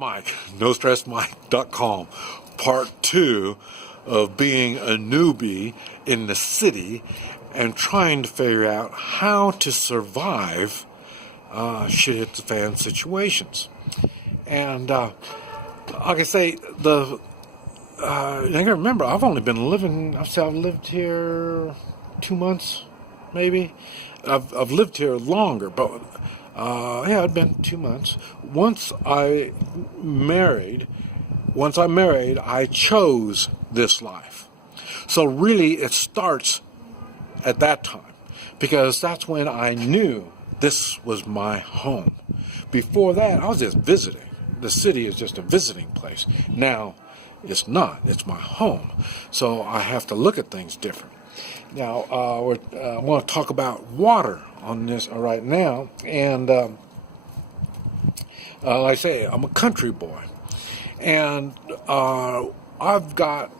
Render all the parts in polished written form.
Mike, NoStressMike.com, part 2 of being a newbie in the city and trying to figure out how to survive shit hit the fan situations. And like I say, I gotta remember, I've only been living, I've lived here 2 months, maybe. I've lived here longer, but it'd been 2 months. Once I married, I chose this life. So really, it starts at that time, because that's when I knew this was my home. Before that, I was just visiting. The city is just a visiting place. Now, it's not. It's my home. So I have to look at things different. Now, I want to talk about water on this right now. And like I say, I'm a country boy. And I've got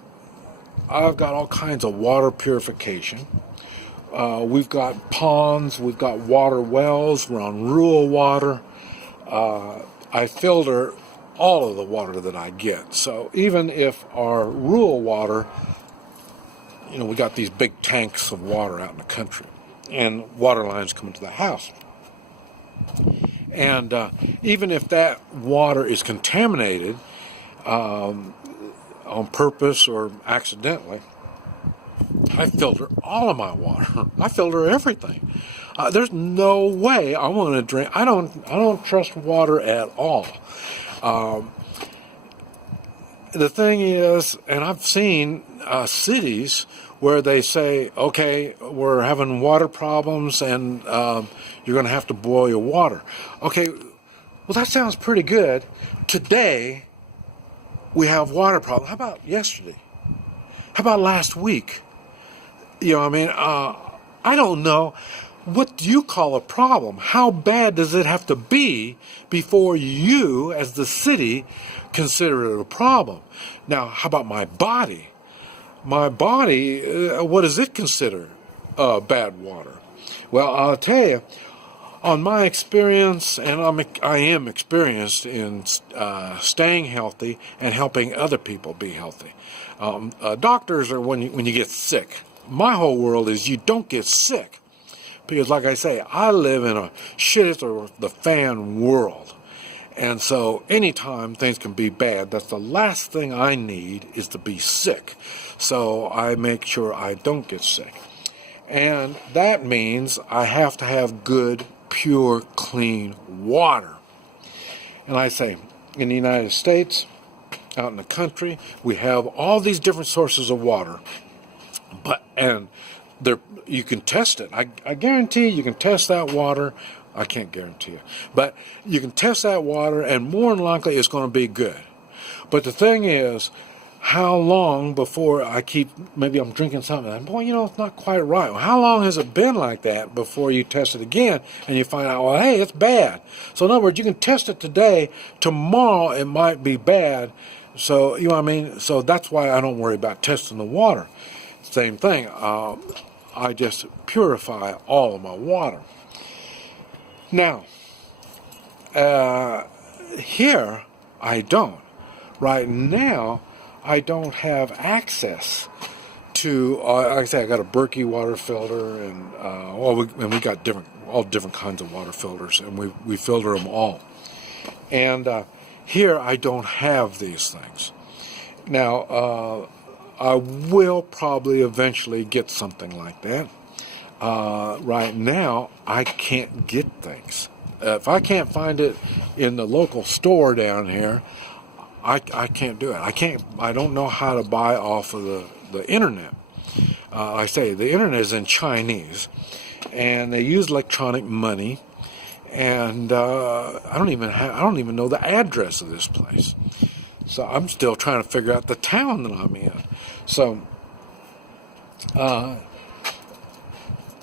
all kinds of water purification. We've got ponds, we've got water wells, we're on rural water. I filter all of the water that I get. So even if our rural water, we got these big tanks of water out in the country, and water lines come into the house. And even if that water is contaminated on purpose or accidentally, I filter all of my water. I filter everything. There's no way I want to drink. I don't trust water at all. The thing is, and I've seen cities where they say, okay, we're having water problems and you're going to have to boil your water. Okay, well, that sounds pretty good. Today, we have water problems. How about yesterday? How about last week? I don't know. What do you call a problem? How bad does it have to be before you, as the city, consider it a problem? Now, how about my body? My body, what does it consider bad water? Well, I'll tell you, on my experience, and I am experienced in staying healthy and helping other people be healthy. Doctors are when you get sick. My whole world is you don't get sick. Because like I say, I live in a shit or the fan world. And so anytime things can be bad, that's the last thing I need is to be sick. So I make sure I don't get sick. And that means I have to have good, pure, clean water. And I say, in the United States, out in the country, we have all these different sources of water. You can test it. I guarantee you can test that water. I can't guarantee it. But you can test that water, and more than likely it's going to be good. But the thing is, how long before maybe I'm drinking something, and boy, it's not quite right. Well, how long has it been like that before you test it again, and you find out, well, hey, it's bad. So in other words, you can test it today. Tomorrow it might be bad. So, So that's why I don't worry about testing the water. Same thing. I just purify all of my water. Now, here I don't. Right now, I don't have access to. Like I say, I got a Berkey water filter, and we got all different kinds of water filters, and we filter them all. And here I don't have these things. Now. I will probably eventually get something like that. Right now, I can't get things. If I can't find it in the local store down here, I can't do it. I don't know how to buy off of the internet. I say the internet is in Chinese, and they use electronic money, and I don't even know the address of this place. So I'm still trying to figure out the town that I'm in. So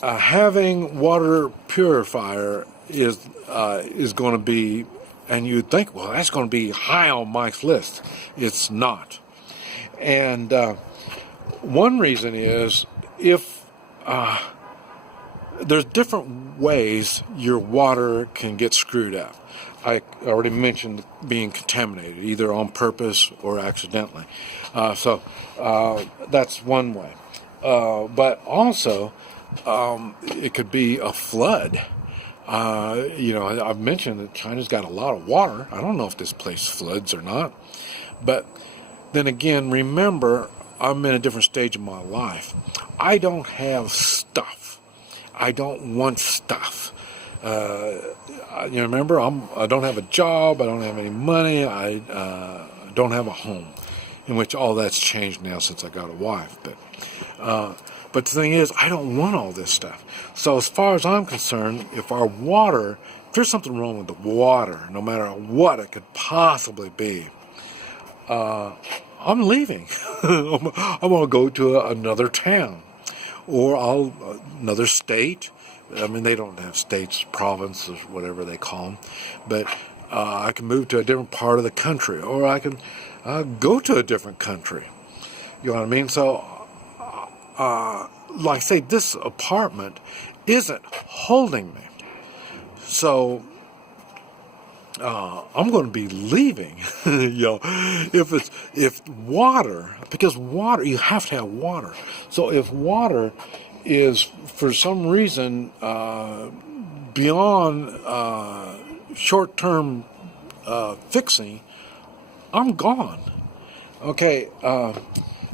having water purifier is going to be, and you'd think, well, that's going to be high on Mike's list. It's not. And one reason is if there's different ways your water can get screwed up. I already mentioned being contaminated, either on purpose or accidentally. So that's one way. But also, it could be a flood. I've mentioned that China's got a lot of water. I don't know if this place floods or not. But then again, remember, I'm in a different stage of my life. I don't have stuff. I don't want stuff. Remember, I don't have a job. I don't have any money. I don't have a home, in which all that's changed now since I got a wife. But the thing is, I don't want all this stuff. So as far as I'm concerned, if there's something wrong with the water, no matter what it could possibly be, I'm leaving. I'm going to go to another town or another state. I mean, they don't have states, provinces, whatever they call them. But I can move to a different part of the country, or I can go to a different country. You know what I mean? So, like I say, this apartment isn't holding me. So, I'm going to be leaving. If water, because water, you have to have water. So if water is for some reason beyond short-term fixing, I'm gone. Okay.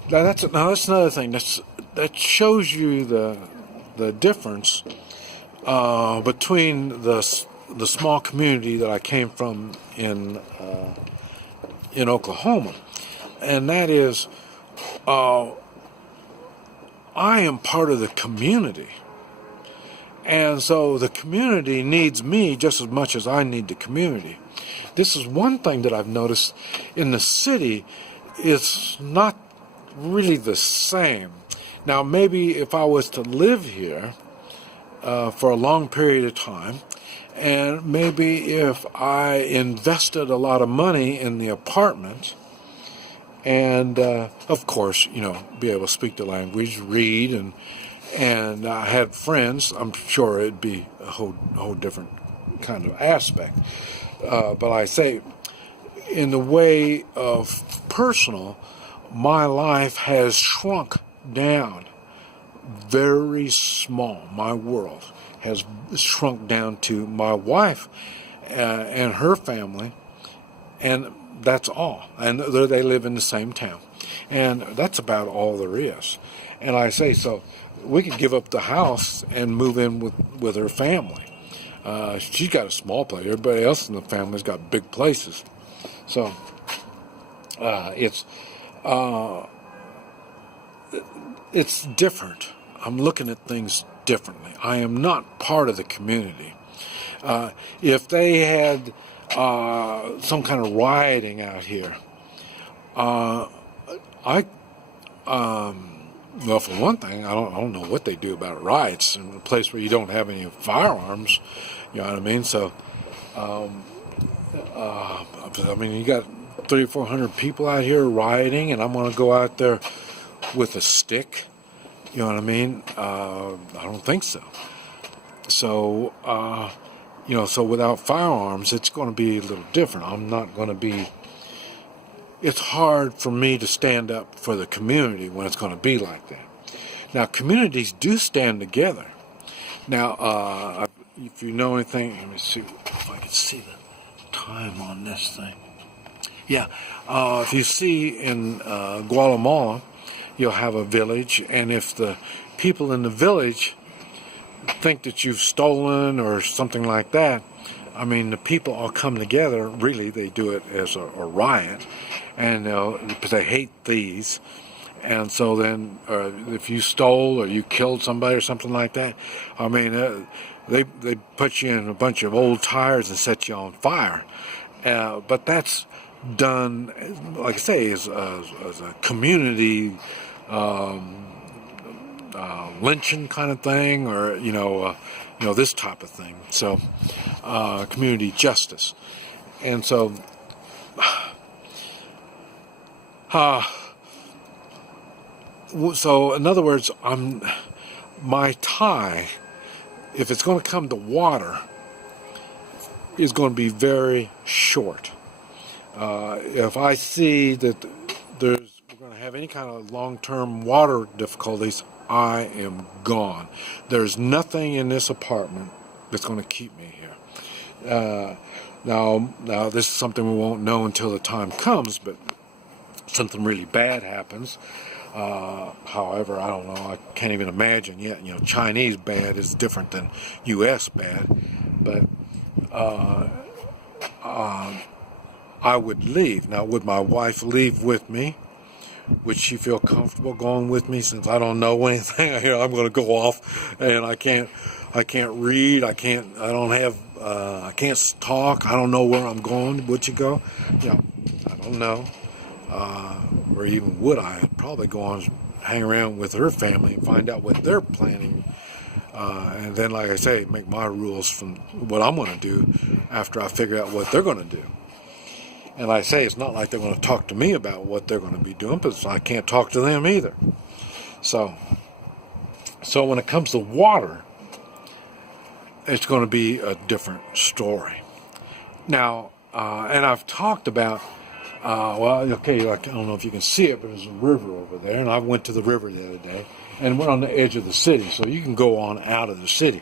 That's another thing. That shows you the difference between the small community that I came from in Oklahoma, and that is, I am part of the community, and so the community needs me just as much as I need the community. This is one thing that I've noticed in the city. It's not really the same. Now, maybe if I was to live here for a long period of time, and maybe if I invested a lot of money in the apartment, and of course, be able to speak the language, read, and I had friends, I'm sure it'd be a whole different kind of aspect. But I say, in the way of personal, my life has shrunk down very small. My world has shrunk down to my wife and her family, and that's all. And they live in the same town, and that's about all there is. And I say, so we could give up the house and move in with her family. She's got a small place. Everybody else in the family's got big places. So it's different. I'm looking at things differently. I am not part of the community. If they had some kind of rioting out here, well, for one thing, I don't know what they do about riots in a place where you don't have any firearms. You know what I mean? So, you got 300 or 400 people out here rioting, and I'm going to go out there with a stick. You know what I mean? I don't think so. So, so without firearms, it's going to be a little different. I'm not going to be... It's hard for me to stand up for the community when it's going to be like that. Now, communities do stand together. Now, if you know anything... Let me see if I can see the time on this thing. Yeah, if you see in Guatemala, you'll have a village, and if the people in the village think that you've stolen or something like that, I mean, the people all come together. Really, they do it as a riot, and because they hate thieves. And so then, if you stole or you killed somebody or something like that, I mean, they put you in a bunch of old tires and set you on fire. But that's done, like I say, as a community lynching kind of thing, or this type of thing. So community justice, and so in other words, my tie, if it's going to come to water, is going to be very short. If I see that we're going to have any kind of long-term water difficulties, I am gone. There's nothing in this apartment that's going to keep me here. Now, this is something we won't know until the time comes, but something really bad happens. However, I don't know. I can't even imagine yet. Chinese bad is different than U.S. bad, but I would leave. Now, would my wife leave with me? Would she feel comfortable going with me? Since I don't know anything, I'm going to go off, and I can't read. I can't talk. I don't know where I'm going. Would you go? I don't know. Or even would I? I'd probably go on, hang around with her family and find out what they're planning. And then, like I say, make my rules from what I'm going to do after I figure out what they're going to do. And like I say, it's not like they're going to talk to me about what they're going to be doing, but I can't talk to them either. So when it comes to water, it's going to be a different story. Now, and I've talked about, I don't know if you can see it, but there's a river over there, and I went to the river the other day, and we're on the edge of the city, so you can go on out of the city.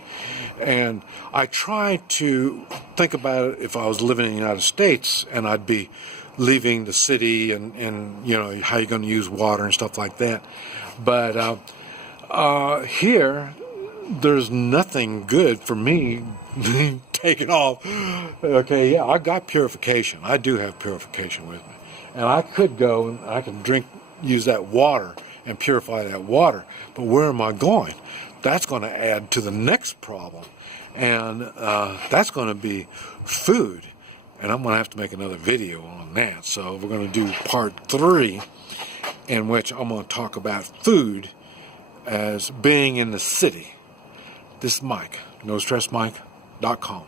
And I try to think about it if I was living in the United States, and I'd be leaving the city, and how you're going to use water and stuff like that. But here, there's nothing good for me taking off. Okay, yeah, I got purification. I do have purification with me. And I could go and I can use that water and purify that water. But where am I going? That's going to add to the next problem. And that's going to be food. And I'm going to have to make another video on that. So we're going to do part 3, in which I'm going to talk about food as being in the city. This is Mike, NoStressMike.com.